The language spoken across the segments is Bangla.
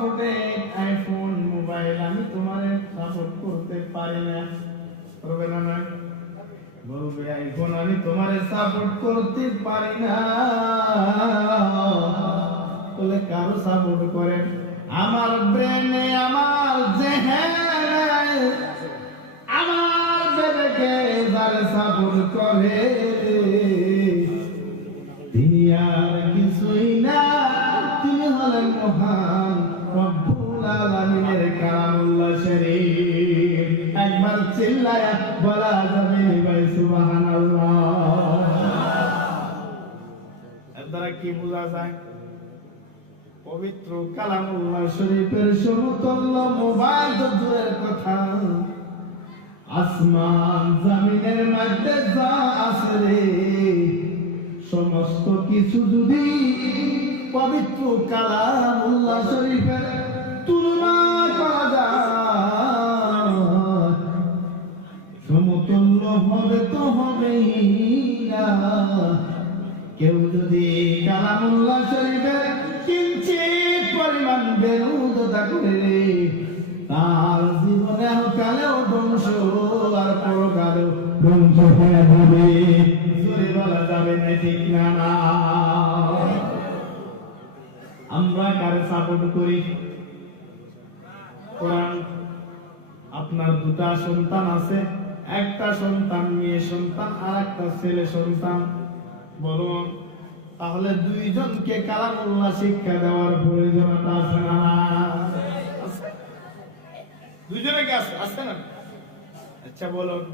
সাপোর্টে আইফোন, মোবাইল, আমি তোমার সাপোর্ট করতে পারি না। করবে না না? বলবে আইফোন, আমি তোমার সাপোর্ট করতে পারি না। বলে কারও সাপোর্ট করে? আমার ব্রেনে, আমার জেহেন, আমার বেবেকে যারা সাপোর্ট করে। কি বোঝা যায়? পবিত্র কালামুল্লাহ শরীফের সমতুল্য মোবাইল দূরের কথা। আসমান জমিনের মধ্যে যা আছে রে, সমস্ত কিছু যদি পবিত্র কালামুল্লাহ শরীফের তুলনা করা যায়, সমতুল্য হবে তো হবেই না। কেউ যদি কালামুল্লাহ শরীফের কিঞ্চিত পরিমাণ বেরুদতা করে তার জীবনে কালেও ধ্বংস আর পরকালেও ধ্বংস হয়ে যাবে। জোরে বলা যাবে না, ঠিক না আমরা কারে সাপোর্ট করি? কোরআন, আপনার দুটা সন্তান আছে, একটা সন্তান মেয়ে সন্তান আর একটা ছেলে সন্তান। বলুন, তাহলে দুইজনকে কালামুল্লাহ শিক্ষা দেওয়ার প্রয়োজনতা আছে না দুইজনে কি আছে আছে না? আচ্ছা বলুন।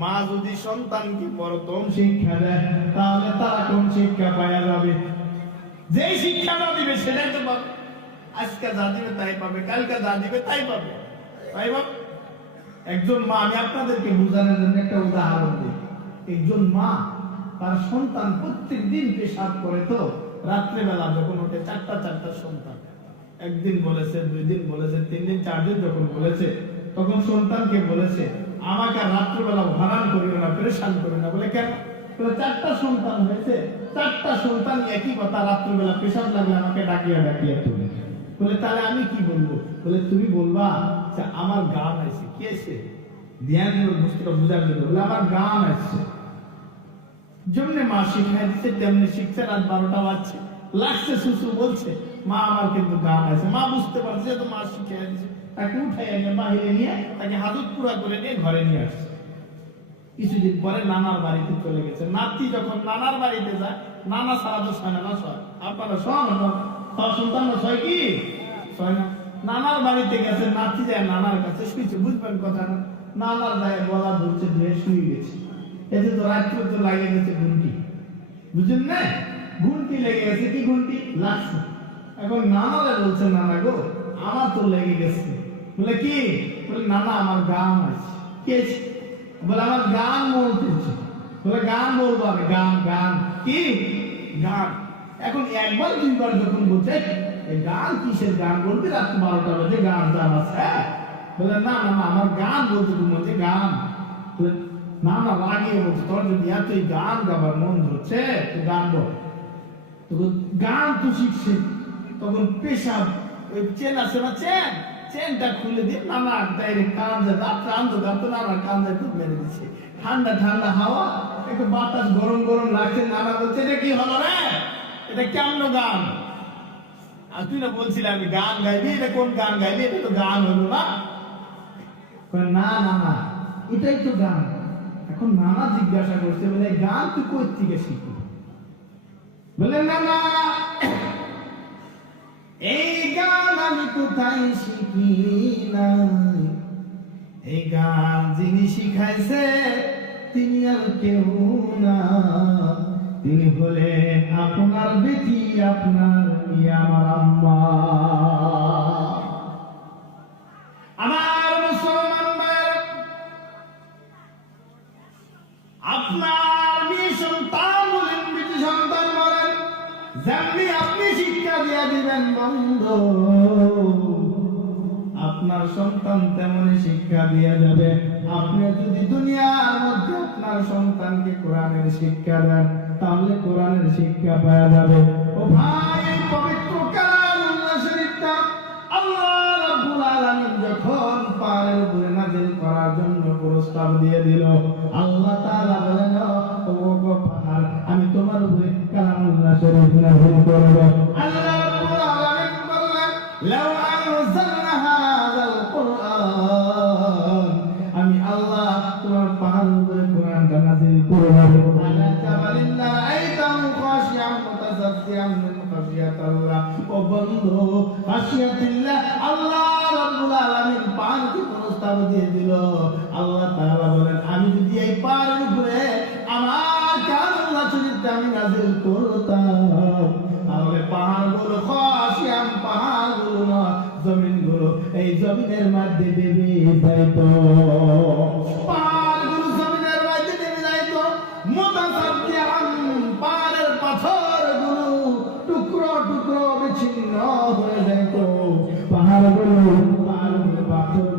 মা যদি সন্তানকে প্রথম শিক্ষা দেয়, তাহলে তারা কোন শিক্ষা পাওয়া যাবে? যেই শিক্ষাটা দিবে, সেটাই তো আজকে যা দিবে, তাই পাবে। কালকে যা দিবে, তাই পাবে। তাই পাবে? একজন মা, আমি আপনাদেরকে বোঝানোর জন্য একটা উদাহরণ দিই। একজন মা তার সন্তান প্রত্যেক দিন পেশাব করে তো রাত্রেবেলা যখন ওঠে চারটা চারটা সন্তান। একদিন বলেছে দুই দিন বলেছে তিন দিন চার দিন যখন বলেছে, তখন সন্তানকে বলেছে, আমাকে রাত্রেবেলা ভাড়ান করিও না, পরেশান করিও না। বলে, কেন? চারটা সন্তান হয়েছে, চারটা সন্তান একই কথা, রাত্রিবেলা পেশাব লাগলে আমাকে ডাকিয়া ডাকিয়া তুলে। বলে, তাহলে আমি কি বলব? বলে, তুমি বলবা যে, আমার গান আছে কি আছে ধ্যান বুঝতে বুঝার জন্য। বলে, আমার গান আছে যেমনি মা শিখাই দিচ্ছে তেমনি শিখছে, রাত বারোটা বাজছে। লাগছে সুসু বলছে, মা, আমার কিন্তু গান আছে। মা বুঝতে পারছে যে তো মা শিখাই দিচ্ছে তাকে উঠাই এনে বাহিরে নিয়ে তাকে হাজত পুরা করে নিয়ে ঘরে নিয়ে আসছে। কিছুদিন পরে নানার বাড়িতে চলে গেছে। নাতি যখন নানার বাড়িতে যায়, নানা সারা তো ছয় না ছয়। আপনারা সব সন্তান ছয় কি? ছয় না নানার বাড়িতে গেছে, নাতি যায় নানার কাছে। শুয়েছে বুঝবেন কথা না। নানার যায় গলা ধরছে ধুয়ে শুয়ে গেছে। এতে তো রাত তো লাগে গেছে ঘুমটি। বুঝলেন না? ঘুমটি লেগে গেছে কি ঘুমটি? লাগছে। এখন নানারে বলছে, নানা গো, আমার তো লেগে গেছে। বলে, কি? বলে, নানা, আমার গান আছে। কে বলে, আমার গান বলতেছে বলে, গান বলব আমি, গান গান। কি? গান। এখন একবার, দুইবার যখন বলছে গান কিসের গান বলবি? রাত বারোটা বাজে, গান জান আছে হ্যাঁ? বলে না না, আমার গান বলতে তুমি বলছে গান। না না লাগিয়ে বলছে তোর যদি এতই গান গাবার মন ধরছে তুই গান বল তখন গান তো শিখছে তখন পেশাব ওই চেন আছে না চেন চেনটা খুলে দিয়ে নানা ডাইরেক্ট কান যায় রাত্রে অন্ধকার তো নানা কান যায় তো মেরে দিচ্ছে ঠান্ডা ঠান্ডা হাওয়া একটু বাতাস গরম গরম লাগছে নানা বলছে এটা কি হলো রে এটা কেমন গান আর তুই না বলছিলি আমি গান গাইবি এটা কোন গান গাইবি এটা তো গান হলো না না না না এটাই তো গান এখন নানা জিজ্ঞাসা করছে, বলে, "এই গান তুই কই থেকে শিখলি বলে না না এই গান আমি কোথায় শিখি নাই? এই গান যিনি শিখাইছে, তিনি আর কেউ না তিনি হলেন আপনার বেটি, আপনার আমার আম্মা। আমার আপনার সন্তান বলেন শিক্ষা দিয়ে যাবে। আপনি যদি দুনিয়ার মধ্যে আপনার সন্তানকে কোরআনের শিক্ষা দেন, তাহলে কোরআনের শিক্ষা পাওয়া যাবে। ও ভাই পবিত্র কালামুল্লাহ শরীফটা আল্লাহ যখন পারের উপরে জন্য প্রস্তাব দিয়ে দিল। আল্লাহ তাআলা বলেন, ও গো আমি তোমার উপরে কালামুল্লাহ শরীফ নাযিল করব। আল্লাহ রাব্বুল আলামিন বললেন, লাউ আনজালনা হাযাল কুরআন, আমি আল্লাহ তোমার পাহাড়ের উপরে কোরআনটা নাযিল করব। আলা জাবালিন লারাইতাহু খাশিয়ান মুতাসাদ্দিআন মিন খাশিয়াতিল্লাহ। ও বন্ধু, খাশিয়াতিল্লাহ, আল্লাহ রাব্বুল আলামিন পাহাড়কে প্রস্তাব দিয়ে দিল। আল্লাহ তাআলা বলেন, আমি যদি এই পাহাড়ের উপরে আমার কালামুল্লাহ শরীফটা আমি নাযিল করতাম, তাহলে পাহাড়গুলো খাশিয়াম পাহাড়গুলো না, জমিনগুলো এই জমিনের মধ্যে দেবে জমিনের মধ্যে দেবে যাইতো। মুতাসাদ্দিআন পাহাড়ের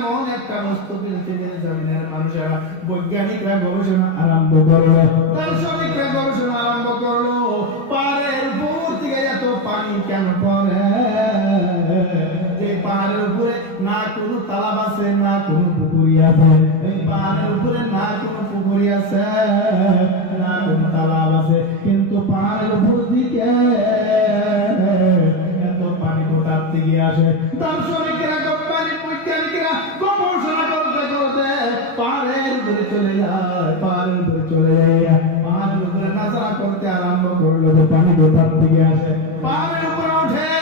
এমন একটা বস্তু পৃথিবীর জমিনের মানুষেরা বৈজ্ঞানিকরা গবেষণা আরম্ভ করল। দার্শনিকরা গবেষণা আরম্ভ করল। পাহাড়ের উপর থেকে এত পানি কেন পড়ে? যে পাহাড়ের উপরে না কোনো তালাব আছে, না কোনো পুকুরি আছে। এই পাহাড়ের উপরে না কোনো পুকুরি আছে, না কোনো তালাব আছে। কিন্তু পাহাড়ের পাহাড়ের উপরে চলে যায় পাহাড়ের উপরে নাচা করতে আরম্ভ করল পানি কোথার থেকে আসে। পাহাড়ের উপরে ওঠে